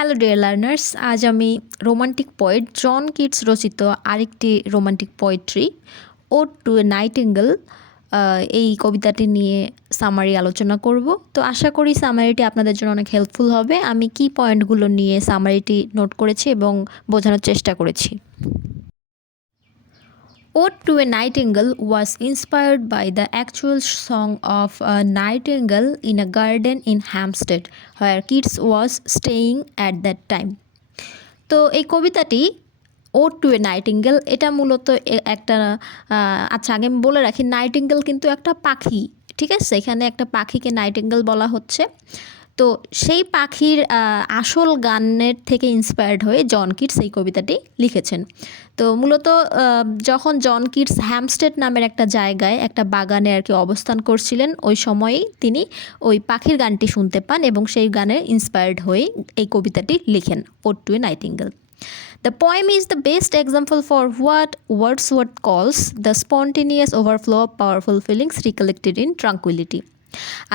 Hello dear learners, আজ আমি romantic poet জন Keats রচিত আরেকটি romantic poetry ode to a nightingale এই কবিতাটি নিয়ে সামারি আলোচনা করব। তো আশা করি সামারিটি আপনাদের জন্য অনেক হেল্পফুল হবে। আমি কি পয়েন্টগুলো নিয়ে সামারিটি নোট করেছি এবং বোঝানোর চেষ্টা করেছি। Ode to a Nightingale was inspired by the actual song of a nightingale in a garden in Hampstead, where Keats was staying at that time. তো এই কবিতাটি ওড টু এ নাইটিঙ্গেল এটা মূলত একটা আচ্ছা আগে আমি বলে রাখি, নাইটিঙ্গেল কিন্তু একটা পাখি, ঠিক আছে? এখানে একটা পাখিকে নাইটিঙ্গেল বলা হচ্ছে। তো সেই পাখির আসল গানের থেকে ইন্সপায়ার্ড হয়ে জন কিটস এই কবিতাটি লিখেছেন। তো মূলত যখন জন কিটস হ্যামস্টেড নামের একটা জায়গায় একটা বাগানে আর কি অবস্থান করছিলেন, ওই সময়েই তিনি ওই পাখির গানটি শুনতে পান এবং সেই গানে ইন্সপায়ার্ড হয়ে এই কবিতাটি লিখেন, ode to a nightingale. The poem is the best example for what Wordsworth calls the spontaneous overflow of powerful feelings recollected in tranquility.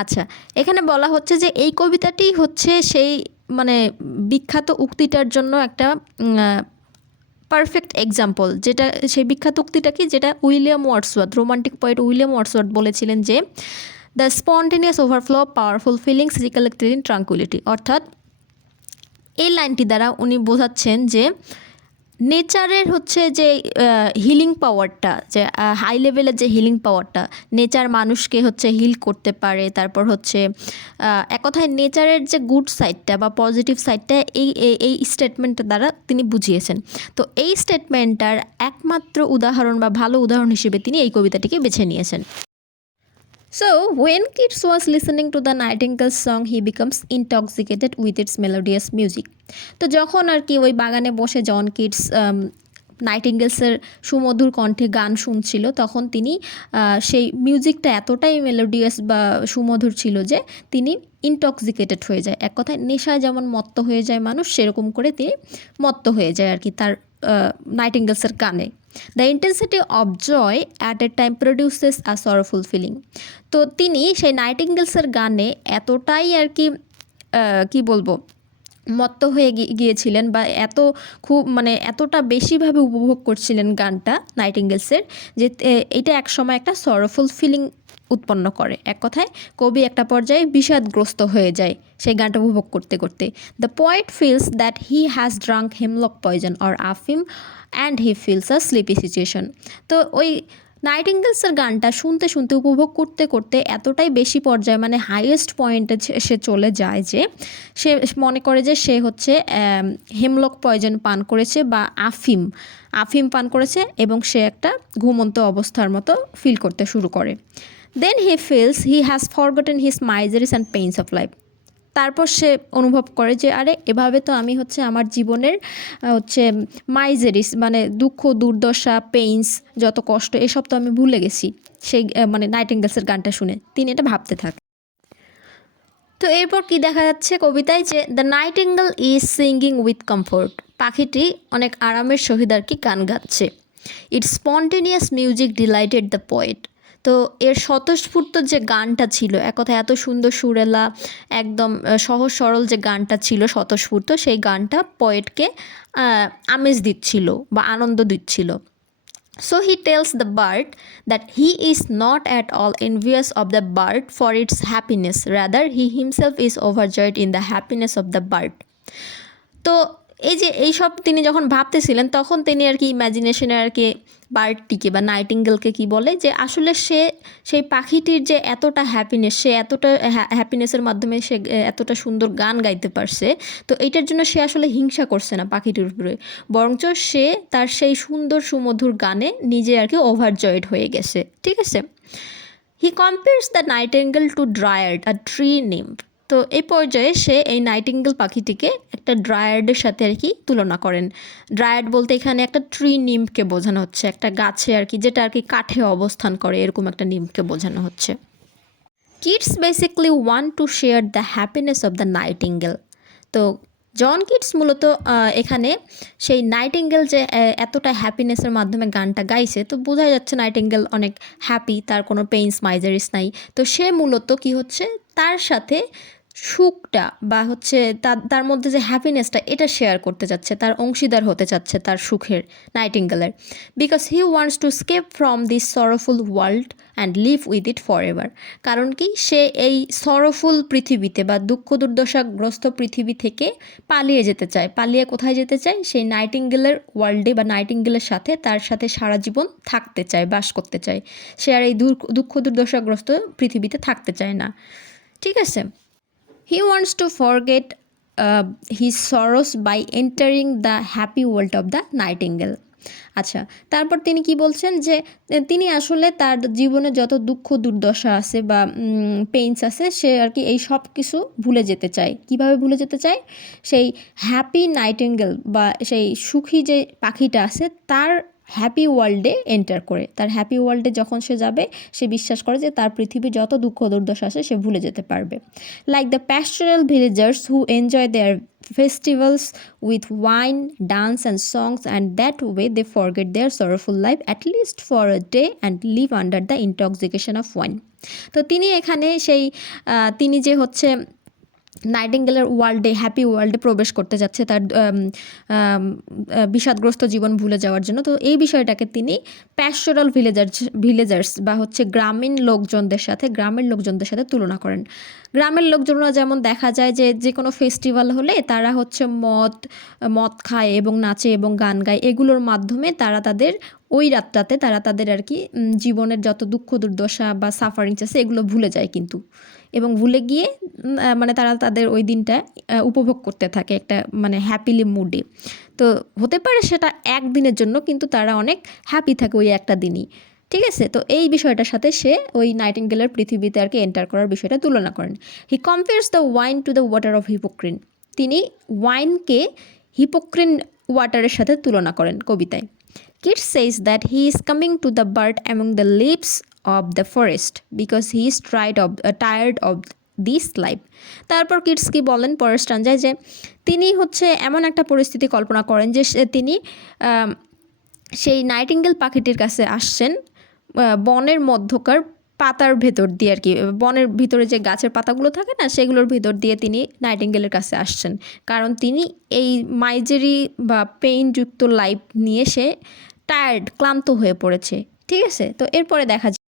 আচ্ছা, এখানে বলা হচ্ছে যে এই কবিতাটি হচ্ছে সেই মানে বিখ্যাত উক্তিটার জন্য একটা পারফেক্ট এক্সাম্পল। যেটা সেই বিখ্যাত উক্তিটা কি, যেটা William Wordsworth, romantic poet William Wordsworth বলেছিলেন যে the spontaneous overflow of powerful feelings recollected in tranquillity. অর্থাৎ এই লাইনটি দ্বারা উনি বোঝাচ্ছেন যে নেচারের হচ্ছে যে হিলিং পাওয়ারটা, যে হাই লেভেলের যে হিলিং পাওয়ারটা, নেচার মানুষকে হচ্ছে হিল করতে পারে। তারপর হচ্ছে এক কথায় নেচারের যে গুড সাইডটা বা পজিটিভ সাইডটা এই স্টেটমেন্টটা দ্বারা তিনি বুঝিয়েছেন। তো এই স্টেটমেন্টটার একমাত্র উদাহরণ বা ভালো উদাহরণ হিসেবে তিনি এই কবিতাটিকে বেছে নিয়েছেন। So, when Keats was listening to the Nightingale's song, he becomes intoxicated with its melodious music. তো যখন আর কি ওই বাগানে বসে জন কিটস নাইটিঙ্গেলসের সুমধুর কণ্ঠে গান শুনছিল, তখন তিনি সেই মিউজিকটা এতটাই মেলোডিয়াস বা সুমধুর ছিল যে তিনি ইনটক্সিকেটেড হয়ে যায়। এক কথায় নেশায় যেমন মত্ত হয়ে যায় মানুষ, সেরকম করে তিনি মত্ত হয়ে যায় আর কি তার নাইটিঙ্গেলসের গানে। The intensity of joy at a time produces a sorrowful feeling. তো তিনি সেই নাইটিঙ্গেলসের গানে এতটাই আর কি কি বলবো মত্ত হয়ে গিয়েছিলেন বা এতটা বেশিভাবে উপভোগ করছিলেন গানটা নাইটিঙ্গেলসের, যে এটা একসময় একটা সরফুল ফিলিং উৎপন্ন করে। এক কথায় কবি একটা পর্যায়ে বিষাদগ্রস্ত হয়ে যায় সেই গানটা উপভোগ করতে করতে। The poet feels that he has drunk hemlock poison or আফিম and he feels a sleepy situation. তো ওই নাইটিঙ্গেলসের গানটা শুনতে শুনতে উপভোগ করতে করতে এতটাই বেশি পর্যায়ে মানে হাইয়েস্ট পয়েন্টে সে চলে যায় যে সে মনে করে যে সে হচ্ছে হেমলক পয়জন পান করেছে বা আফিম পান করেছে এবং সে একটা ঘুমন্ত অবস্থার মতো ফিল করতে শুরু করে। Then he feels he has forgotten his miseries and pains of life. তারপর সে অনুভব করে যে আরে এভাবে তো আমি হচ্ছে আমার জীবনের হচ্ছে মাইজারিস মানে দুঃখ দুর্দশা পেইনস যত কষ্ট এসব তো আমি ভুলে গেছি সেই মানে নাইটিঙ্গেলসের গানটা শুনে তিনি এটা ভাবতে থাকে। তো এরপর কি দেখা যাচ্ছে কবিতায়, যে the nightingale is singing with comfort. পাখিটি অনেক আরামের সহিত আর কি গান গাচ্ছে। It's spontaneous music delighted the poet. তো এর স্বতঃস্ফূর্ত যে গানটা ছিল, এক কথা এত সুন্দর সুরেলা একদম সহজ সরল যে গানটা ছিল স্বতঃস্ফূর্ত, সেই গানটা পোয়েটকে আমেজ দিচ্ছিল বা আনন্দ দিচ্ছিল। So he tells the bird that he is not at all envious of the bird for its happiness, rather he himself is overjoyed in the happiness of the bird. তো এই যে এইসব তিনি যখন ভাবতেছিলেন, তখন তিনি আর কি ইম্যাজিনেশনে আর কি বার্ডটিকে বা নাইটিঙ্গেলকে কি বলে যে আসলে সে সেই পাখিটির যে এতটা হ্যাপিনেস, সে এতটা হ্যাপিনেসের মাধ্যমে সে এতটা সুন্দর গান গাইতে পারছে, তো এইটার জন্য সে আসলে হিংসা করছে না পাখিটির উপরে, বরঞ্চ সে তার সেই সুন্দর সুমধুর গানে নিজে আর কি ওভারজয়েড হয়ে গেছে, ঠিক আছে? He compares the nightingale to dryad, a tree nymph. তো এই পর্যায়ে সে এই নাইটিঙ্গেল পাখিটিকে একটা ড্রায়ার্ডের সাথে আর কি তুলনা করেন। ড্রায়ার্ড বলতে এখানে একটা ট্রি নিম্ফকে বোঝানো হচ্ছে, একটা গাছে আর কি যেটা আর কি কাঠে অবস্থান করে, এরকম একটা নিম্ফকে বোঝানো হচ্ছে। Keats basically want to share the happiness of the nightingale. তো জন কিটস মূলত এখানে সেই নাইটিঙ্গেল যে এতটা হ্যাপিনেসের মাধ্যমে গানটা গাইছে, তো বোঝা যাচ্ছে নাইটিঙ্গেল অনেক হ্যাপি, তার কোনো পেইনস মাইজারিস নাই। তো সে মূলত কি হচ্ছে তার সাথে সুখটা বা হচ্ছে তার মধ্যে যে হ্যাপিনেসটা এটা শেয়ার করতে চাচ্ছে, তার অংশীদার হতে চাচ্ছে তার সুখের, নাইটিঙ্গেলের। Because he wants to escape from this sorrowful world and live with it for ever. কারণ কি, সে এই সরোফুল পৃথিবীতে বা দুঃখ দুর্দশাগ্রস্ত পৃথিবী থেকে পালিয়ে যেতে চায়। পালিয়ে কোথায় যেতে চায়? সেই নাইটিঙ্গেলের ওয়ার্ল্ডে বা নাইটিঙ্গেলের সাথে, তার সাথে সারা জীবন থাকতে চায়, বাস করতে চায়। সে আর এই দুঃখ দুর্দশাগ্রস্ত পৃথিবীতে থাকতে চায় না। ঠিক আছে? He wants to forget his sorrows by entering the happy world of the Nightingale. আচ্ছা, তারপর তিনি কি বলছেন যে তিনি আসলে তার জীবনে যত দুঃখ দুর্দশা আছে বা পেইনস আছে, সে আর কি এই সব কিছু ভুলে যেতে চায়। কিভাবে ভুলে যেতে চায়? সেই হ্যাপি নাইটিঙ্গেল বা সেই সুখী যে পাখিটা আছে তার হ্যাপি ওয়ার্ল্ডে এন্টার করে। তার হ্যাপি ওয়ার্ল্ডে যখন সে যাবে, সে বিশ্বাস করে যে তার পৃথিবীর যত দুঃখ দুর্দশা আছে সে ভুলে যেতে পারবে। Like the pastoral villagers who enjoy their festivals with wine, dance and songs, and that way they forget their sorrowful life at least for a day and live under the intoxication of wine. তো তিনি এখানে সেই তিনি যে হচ্ছে নাইটিঙ্গেলের ওয়ার্ল্ডে, happy ওয়ার্ল্ডে প্রবেশ করতে যাচ্ছে তার বিষাদগ্রস্ত জীবন ভুলে যাওয়ার জন্য। তো এই বিষয়টাকে তিনি প্যাস্টোরাল ভিলেজার্স বা হচ্ছে গ্রামের লোকজনদের সাথে তুলনা করেন। গ্রামের লোকজনরা যেমন দেখা যায় যে কোনো ফেস্টিভ্যাল হলে তারা হচ্ছে মদ খায় এবং নাচে এবং গান গায়। এগুলোর মাধ্যমে তারা তাদের ওই রাতটাতে তারা তাদের আর কি জীবনের যত দুঃখ দুর্দশা বা সাফারিংস আছে এগুলো ভুলে যায় কিন্তু, এবং ভুলে গিয়ে মানে তারা তাদের ওই দিনটা উপভোগ করতে থাকে একটা মানে হ্যাপিলি মুডে। তো হতে পারে সেটা একদিনের জন্য, কিন্তু তারা অনেক হ্যাপি থাকে ওই একটা দিনই। ঠিক আছে? তো এই বিষয়টার সাথে সে ওই নাইটিঙ্গেলের পৃথিবীতে আর কি এন্টার করার বিষয়টা তুলনা করেন। He compares the wine to the water of Hippocrene. তিনি ওয়াইনকে হিপোক্রিন ওয়াটারের সাথে তুলনা করেন কবিতায়। Keats says that he is coming to the bird among the leaves of the forest because he is tired of this life. তারপর Kitts কি বলেন পরের স্ট্যান্জায়, যে তিনি হচ্ছে এমন একটা পরিস্থিতি কল্পনা করেন যে তিনি সেই নাইটিঙ্গেল পাখিটির কাছে আসছেন বনের মধ্যকার পাতার ভেতর দিয়ে আর কি, বনের ভিতরে যে গাছের পাতাগুলো থাকে না সেগুলোর ভিতর দিয়ে তিনি নাইটিঙ্গেলের কাছে আসছেন। কারণ তিনি এই মাইজেরি বা পেইনযুক্ত লাইফ নিয়ে সে ক্লান্ত হয়ে পড়েছে। ঠিক আছে? তো এরপরে দেখা যায়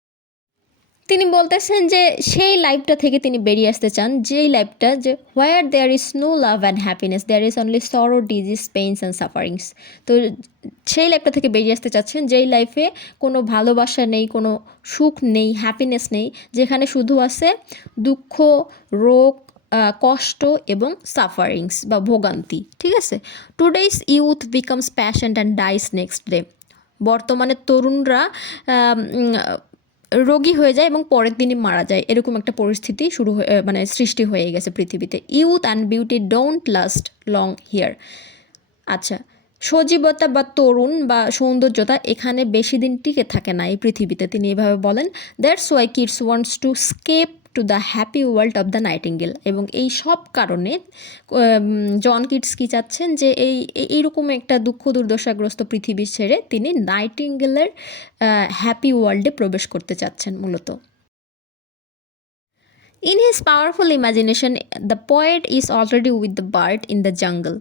তিনি বলতেছেন যে সেই লাইফটা থেকে তিনি বেরিয়ে আসতে চান, যেই লাইফটা যে where there is no love and happiness, there is only sorrow, disease, pains and sufferings. তো সেই লাইফটা থেকে বেরিয়ে আসতে চাচ্ছেন যেই লাইফে কোনো ভালোবাসা নেই, কোনো সুখ নেই, হ্যাপিনেস নেই, যেখানে শুধু আছে দুঃখ, রোগ, কষ্ট এবং সাফারিংস বা ভোগান্তি। ঠিক আছে? Today's youth becomes patient and dies next day. বর্তমানে তরুণরা রোগী হয়ে যায় এবং পরের দিনই মারা যায়, এরকম একটা পরিস্থিতি মানে সৃষ্টি হয়ে গেছে পৃথিবীতে। Youth and beauty don't last long here. আচ্ছা, সজীবতা বা তরুণ বা সৌন্দর্যতা এখানে বেশি দিন টিকে থাকে না এই পৃথিবীতে, তিনি এভাবে বলেন। That's why Keats wants to escape to the happy world of the nightingale. এবং এই সব কারণে জন কিটস কি চাচ্ছেন যে এইরকম একটা দুঃখ দুর্দশাগ্রস্ত পৃথিবী ছেড়ে তিনি নাইটিঙ্গেলের হ্যাপি ওয়ার্ল্ডে প্রবেশ করতে চাচ্ছেন মূলত। In his powerful imagination, the poet is already with the bird in the jungle.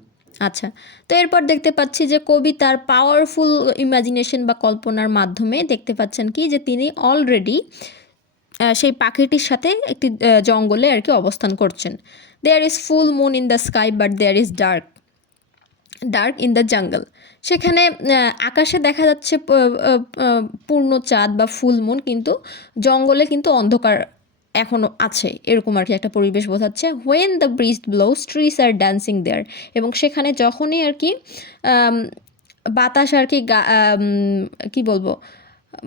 আচ্ছা, তো এরপর দেখতে পাচ্ছি যে কবি তার পাওয়ারফুল ইমাজিনেশন বা কল্পনার মাধ্যমে দেখতে পাচ্ছেন কি যে তিনি অলরেডি সেই পাখিটির সাথে একটি জঙ্গলে আর কি অবস্থান করছেন। There is full moon in the sky but there is dark in the jungle. সেখানে আকাশে দেখা যাচ্ছে পূর্ণ চাঁদ বা ফুল মুন, কিন্তু জঙ্গলে কিন্তু অন্ধকার এখনও আছে, এরকম আর কি একটা পরিবেশ বোঝাচ্ছে। When the breeze blows trees are dancing there. এবং সেখানে যখনই আর কি বাতাস আর কি কী বলবো,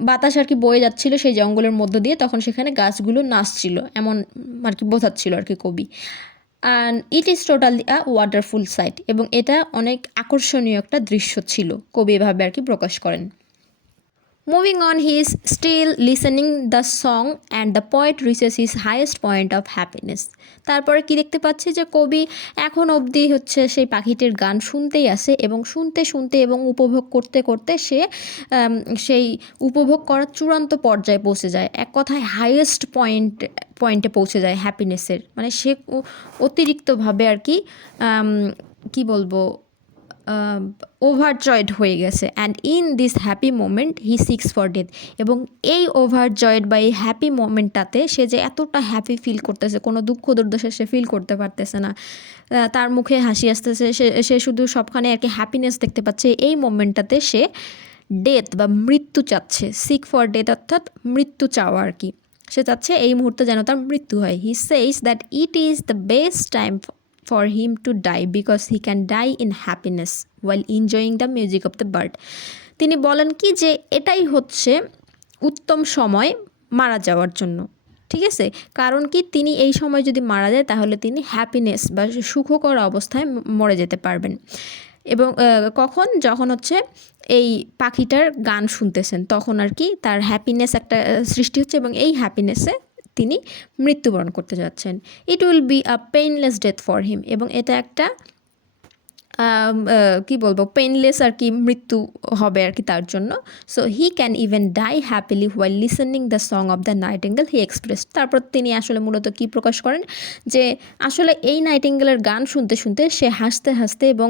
বাতাস আর কি বয়ে যাচ্ছিল সেই জঙ্গলের মধ্য দিয়ে, তখন সেখানে গাছগুলো নাচছিল, এমন আর কি বোঝাচ্ছিল আর কি কবি। And it is totally a wonderful sight. এবং এটা অনেক আকর্ষণীয় একটা দৃশ্য ছিল, কবি এভাবে আর কি প্রকাশ করেন। Moving on, he is still listening the song and the poet reaches his highest point of happiness. তারপরে কি দেখতে পাচ্ছি যে কবি এখন অবধি হচ্ছে সেই পাখিটির গান শুনতেই আসে এবং শুনতে শুনতে এবং উপভোগ করতে করতে সে সেই উপভোগ করার চূড়ান্ত পর্যায়ে পৌঁছে যায়, এক কথায় হাইয়েস্ট পয়েন্টে পৌঁছে যায় হ্যাপিনেসের, মানে সে অতিরিক্তভাবে আর কি কি বলবো ওভারজয়েড হয়ে গেছে। And in this happy moment he six for death, এবং এই ওভারজয়েড বা এই হ্যাপি মোমেন্টটাতে সে যে এতটা হ্যাপি ফিল করতেছে, কোনো দুঃখ দুর্দশা সে ফিল করতে পারতেছে না, তার মুখে হাসি আসতেছে, সে শুধু সবখানে আর কি হ্যাপিনেস দেখতে পাচ্ছে, এই মোমেন্টটাতে সে ডেথ বা মৃত্যু চাচ্ছে। সিক ফর ডেথ অর্থাৎ মৃত্যু চাওয়া আর কি, সে চাচ্ছে এই মুহূর্তে যেন তার মৃত্যু হয়। হি says that it is the best time for him to die because he can die in happiness while enjoying the music of the bird. তিনি বলেন কি যে এটাই হচ্ছে উত্তম সময় মারা যাওয়ার জন্য, ঠিক আছে, কারণ কি তিনি এই সময় যদি মারা যায় তাহলে তিনি হ্যাপিনেস বা সুখকর অবস্থায় মরে যেতে পারবেন। এবং কখন, যখন হচ্ছে এই পাখিটার গান শুনতেছেন তখন আর কি তার হ্যাপিনেস একটা সৃষ্টি হচ্ছে এবং এই হ্যাপিনেসে তিনি মৃত্যুবরণ করতে যাচ্ছেন। It will be a painless death for him, এবং এটা একটা কি বলবো পেইনলেস আর কি মৃত্যু হবে আর কি তার জন্য। So he can even die happily while listening the song of the nightingale he express. তারপর তিনি আসলে মূলত কী প্রকাশ করেন যে আসলে এই নাইটিঙ্গেলের গান শুনতে শুনতে সে হাসতে হাসতে এবং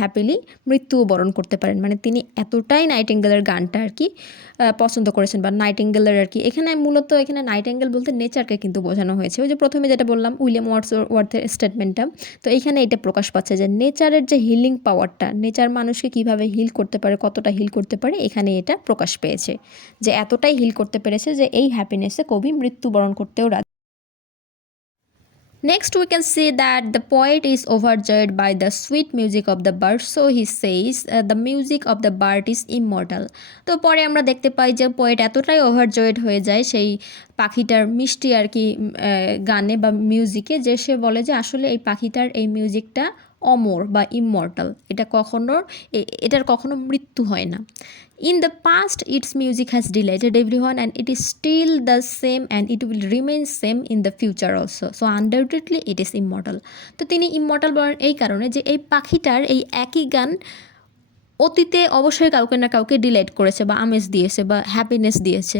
হ্যাপিলি মৃত্যুও বরণ করতে পারেন, মানে তিনি এতটাই নাইটিঙ্গেলের গানটা আর কি পছন্দ করেছেন বা নাইটিঙ্গেলের আর কি। এখানে মূলত এখানে নাইটিঙ্গেল বলতে নেচারকে কিন্তু বোঝানো হয়েছে, ওই যে প্রথমে যেটা বললাম উইলিয়াম ওয়ার্থের স্টেটমেন্টটা, তো এইখানে এটা প্রকাশ পাচ্ছে যে নেচারের যে হিলিং পাওয়ারটা, নেচার মানুষকে কিভাবে হিল করতে পারে, কতটা হিল করতে পারে, এখানে এটা প্রকাশ পেয়েছে যে এতটাই হিল করতে পেরেছে যে এই হ্যাপিনেসে কবি মৃত্যুবরণ করতেও রাজি। Next we can see that the poet is overjoyed by the sweet music of the bird, so he says the music of the bird is immortal. তো পরে আমরা দেখতে পাই যে পোয়েট এতটাই ওভারজয়েড হয়ে যায় সেই পাখিটার মিষ্টি আর কি গানে বা মিউজিকে, যে সে বলে যে আসলে এই পাখিটার এই মিউজিকটা অমর বা ইমমর্টাল, এটার কখনো মৃত্যু হয় না। In the past, its music has delighted everyone and it is still the same and it will remain same in the future also. So undoubtedly it is immortal. তো তিনি ইমমর্টাল বলেন এই কারণে যে এই পাখিটার এই একই গান অতীতে অবশ্যই কাউকে না কাউকে ডিলাইট করেছে বা আমেজ দিয়েছে বা হ্যাপিনেস দিয়েছে,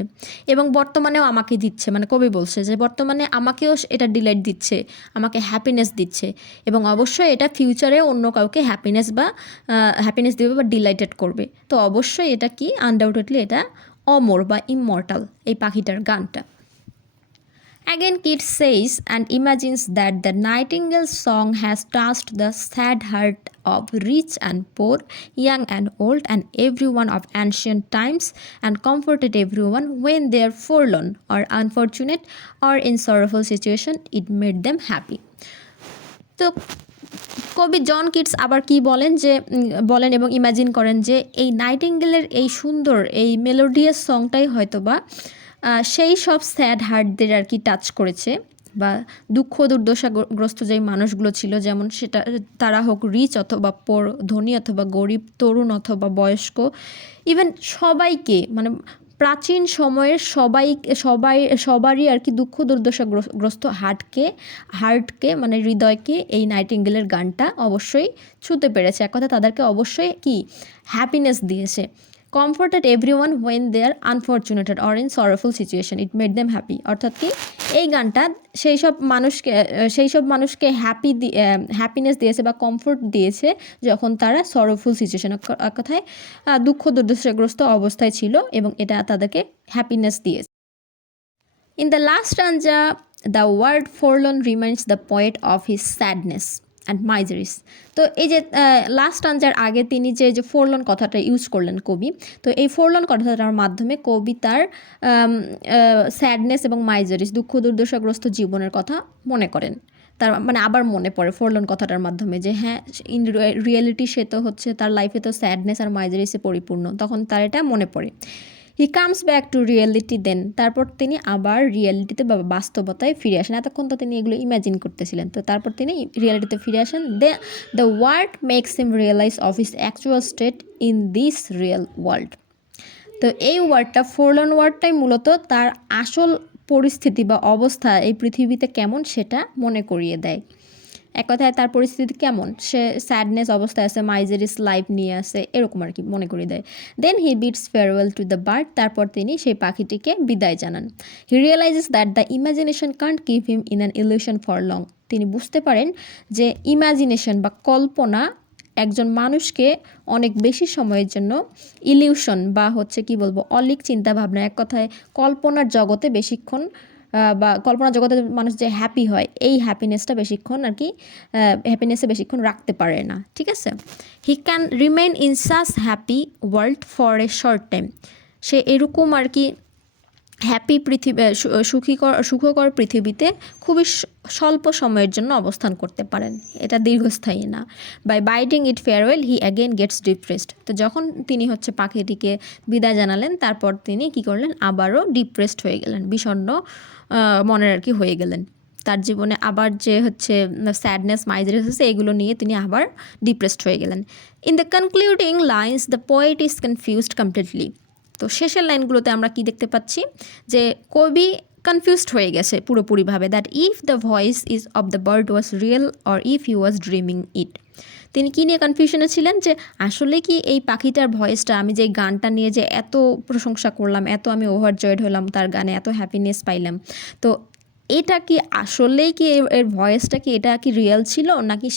এবং বর্তমানেও আমাকে দিচ্ছে, মানে কবি বলছে যে বর্তমানে আমাকেও এটা ডিলাইট দিচ্ছে, আমাকে হ্যাপিনেস দিচ্ছে, এবং অবশ্যই এটা ফিউচারে অন্য কাউকে হ্যাপিনেস দেবে বা ডিলাইটেড করবে। তো অবশ্যই এটা কি আনডাউটেডলি এটা অমর বা ইমমর্টাল এই পাখিটার গানটা। Again, Keats says and imagines that the nightingale's song has touched the sad heart of rich and poor, young and old, and everyone of ancient times, and comforted everyone when they are forlorn or unfortunate or in sorrowful situation. It made them happy. তো কবি John Keats আবার কি বলেন এবং imagine করেন যে এই নাইটিঙ্গেলের এই সুন্দর এই মেলোডিয়াস সংটাই হয়তোবা সেই সব স্যাড হার্টদের আর কি টাচ করেছে, বা দুঃখ দুর্দশাগ্রস্ত যেই মানুষগুলো ছিল, যেমন সেটা তারা হোক রিচ অথবা পোর, ধনী অথবা গরিব, তরুণ অথবা বয়স্ক, ইভেন সবাইকে, মানে প্রাচীন সময়ের সবারই আর কি দুঃখ দুর্দশাগ্রস্ত হার্টকে মানে হৃদয়কে এই নাইটিঙ্গেলের গানটা অবশ্যই ছুঁতে পেরেছে, এক কথা তাদেরকে অবশ্যই কি হ্যাপিনেস দিয়েছে। comforted everyone when they are unfortunate or in sorrowful situation, it made them happy। অর্থাৎ কি এই গানটা সেই সব মানুষকে হ্যাপিনেস দিয়েছে বা কমফোর্ট দিয়েছে যখন তারা সরোফুল সিচুয়েশন, কথায় দুঃখ দুর্দশাগ্রস্ত অবস্থায় ছিল, এবং এটা তাদেরকে হ্যাপিনেস দিয়েছে। In the last stanza, the word forlorn reminds the poet of his sadness and miseries. তো এই যে লাস্ট আনজার আগে তিনি যে ফোরলন কথাটা ইউজ করলেন কবি, তো এই ফোরলন কথাটার মাধ্যমে কবি তার স্যাডনেস এবং মাইজারিস, দুঃখ দুর্দশাগ্রস্ত জীবনের কথা মনে করেন, তার মানে আবার মনে পড়ে ফোরলন কথাটার মাধ্যমে যে হ্যাঁ ইন রিয়েলিটি সে তো হচ্ছে তার লাইফে তো স্যাডনেস আর মাইজারিসে পরিপূর্ণ, তখন তার এটা মনে পড়ে। He comes back to reality then, তারপর তিনি আবার রিয়েলিটিতে বা বাস্তবতায় ফিরে আসেন। এতক্ষণ তো তিনি এগুলো ইমাজিন করতেছিলেন, তো তারপর তিনি রিয়েলিটিতে ফিরে আসেন। The word makes him realise of his actual state in this real world. তো তো এই ওয়ার্ডটা ফোরলন ওয়ার্ডটাই মূলত তার আসল পরিস্থিতি বা অবস্থা এই পৃথিবীতে কেমন সেটা মনে করিয়ে দেয়। এক কথায় তার পরিস্থিতি কেমন, সে স্যাডনেস অবস্থায় আছে, মাইজেরিস লাইফ নিয়ে আসে, এরকম আর কি মনে করিয়ে দেয়। Then he bids farewell to the bird, তারপর তিনি সেই পাখিটিকে বিদায় জানান। He realises that the imagination can't keep him in an illusion for long. তিনি বুঝতে পারেন যে ইমাজিনেশন বা কল্পনা একজন মানুষকে অনেক বেশি সময়ের জন্য ইলিউশন বা হচ্ছে কি বলবো অলিক চিন্তাভাবনা, এক কথায় কল্পনার জগতে বেশিক্ষণ বা কল্পনার জগতে মানুষ যে হ্যাপি হয় এই হ্যাপিনেসটা বেশিক্ষণ আর কি হ্যাপিনেসে বেশিক্ষণ রাখতে পারে না, ঠিক আছে। He can remain in such happy world for a short time. সে এরকম আর কি হ্যাপি পৃথিবী সুখকর পৃথিবীতে খুবই স্বল্প সময়ের জন্য অবস্থান করতে পারেন, এটা দীর্ঘস্থায়ী না। By bidding it farewell he again gets depressed. তো যখন তিনি হচ্ছে পাখিটিকে বিদায় জানালেন তারপর তিনি কি করলেন, আবারও ডিপ্রেসড হয়ে গেলেন, বিষণ্ণ মনের আর কি হয়ে গেলেন। তার জীবনে আবার যে হচ্ছে স্যাডনেস মাইজারিস আছে এগুলো নিয়ে তিনি আবার ডিপ্রেসড হয়ে গেলেন। In the concluding lines the poet is confused completely. তো শেষের লাইনগুলোতে আমরা কি দেখতে পাচ্ছি যে কবি কনফিউজড হয়ে গেছে পুরোপুরিভাবে, that if the voice is of the bird was real or if he was dreaming it. তিনি কী নিয়ে কনফিউশনে ছিলেন যে আসলে কি এই পাখিটার ভয়েসটা, আমি যে গানটা নিয়ে যে এত প্রশংসা করলাম, এত আমি ওভারজয়েড হলাম তার গানে, এত হ্যাপিনেস পাইলাম, তো এটা কি আসলেই কি এর ভয়েসটা কি এটা কি রিয়েল ছিল নাকি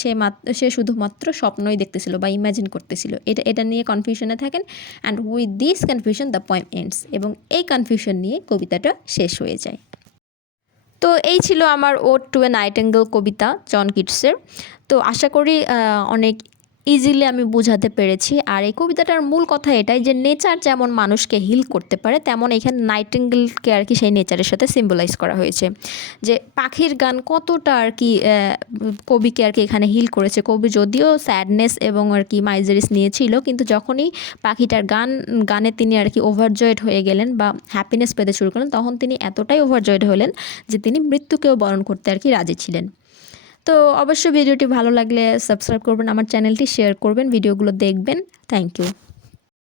সে শুধুমাত্র স্বপ্নই দেখতেছিল বা ইমাজিন করতেছিল, এটা নিয়ে কনফিউশনে থাকেন। And with this confusion the poem ends, এবং এই কনফিউশন নিয়ে কবিতাটা শেষ হয়ে যায়। তো এই ছিল আমার ওড টু এ নাইটিঙ্গেল কবিতা জন কিটসের। তো আশা করি অনেক ইজিলি আমি বোঝাতে পেরেছি। আর এই কবিতাটার মূল কথা এটাই যে নেচার যেমন মানুষকে হিল করতে পারে তেমন এখানে নাইটিঙ্গেলকে আর কি সেই নেচারের সাথে সিম্বলাইজ করা হয়েছে, যে পাখির গান কতটা আর কি কবিকে আর কি এখানে হিল করেছে। কবি যদিও স্যাডনেস এবং আর কি মাইজারিস নিয়েছিল, কিন্তু যখনই পাখিটার গানে তিনি আর কি ওভারজয়েড হয়ে গেলেন বা হ্যাপিনেস পেতে শুরু করলেন, তখন তিনি এতটাই ওভারজয়েড হলেন যে তিনি মৃত্যুকেও বরণ করতে আর কি রাজি ছিলেন। তো অবশ্যই ভিডিওটি ভালো লাগলে সাবস্ক্রাইব করবেন আমার চ্যানেলটি, শেয়ার করবেন, ভিডিওগুলো দেখবেন। Thank you.